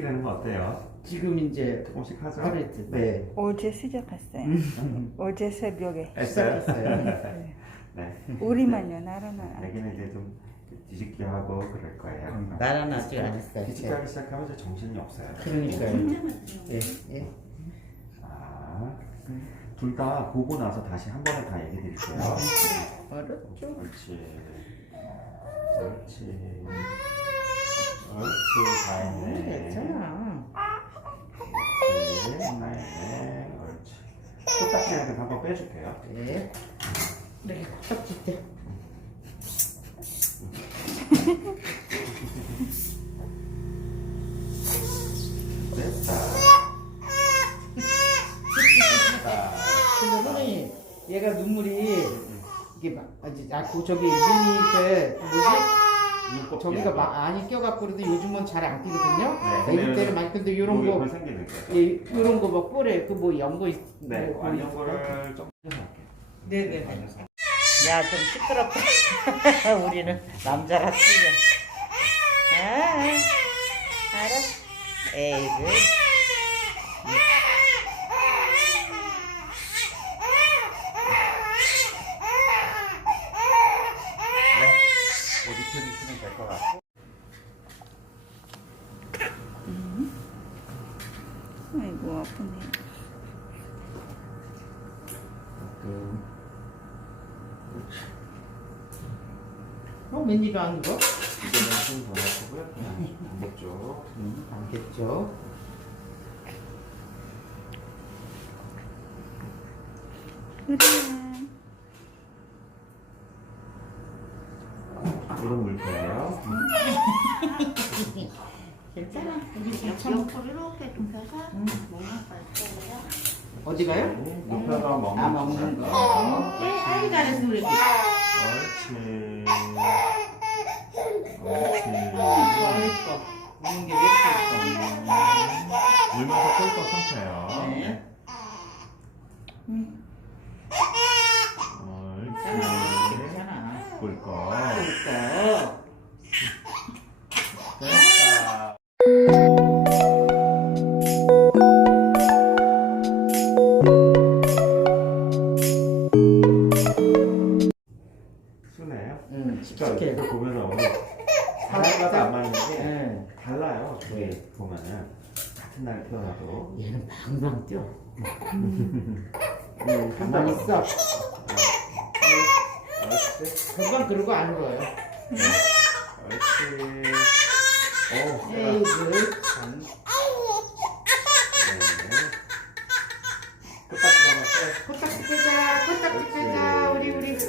시는거 어때요? 지금 이제 조금씩 하죠? 네. 어제 시작했어요. 어제 새벽에 시작했어요. 네. 우리만요, 나라는. 여기는 네. 좀 뒤집기 하고 그럴 거예요. 응. 나라 아직 안 했어요. 뒤집기 아직. 시작하면 이 정신이 없어요. 그러니까요. 네. 아, 둘 다 보고 나서 다시 한 번에 다 얘기 드릴게요. 어렵죠. 그렇지. 그렇지. 하나, 그렇지. 그렇지. 꽃다해 한번 빼줄게요. 네. 이렇게 훈장님, 음. <됐다. 웃음> <이렇게 됐다. 웃음> 얘가 눈물이 음. 이게 막 아니 고 저기 눈이 그 뭐지? 저기가 예. 많이 껴갖고 그래도 요즘은 잘 안 끼거든요. 네. 애기 네. 때는 네. 많이 근데 이런 거. 예, 이런 거막 뿔에 그뭐 연고 있. 네. 뭐, 그 뭐고를 좀. 네네. 야 좀 시끄럽다. 우리는 남자가 치면. 아, 알아. 에이그. 네. 아이고 아프네 어? 맨니가 하는 거? 이거는 좀더 넣고 그냥 반겠죠 응, 반겠죠 그래 괜찮아. 옆으로 이렇게 좀펴 음. 먹는, 음. 먹는 거 있어요. 어디 가요? 옆에 먹는 거. 아, 먹는 거. 아이가 그래서 그래. 옳지. 꿀꺽 꿀 이렇게 까이 보면은 사람마다 안 맞는 게 응. 달라요. 저희 네. 보면은 같은 날 태어나도 얘는 방방 뛰어. 방방 음. 음, 있어. 그건 그러고 응. 안 울어요. 옳지. 응. 응. 오, 에이그. 코딱지 코딱지 코딱지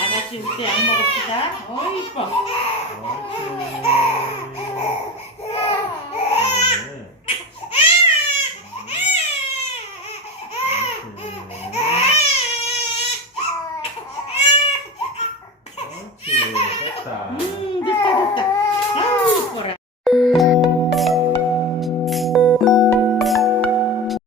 아가씨 이제 안먹었시다 어이뻐 됐다 음.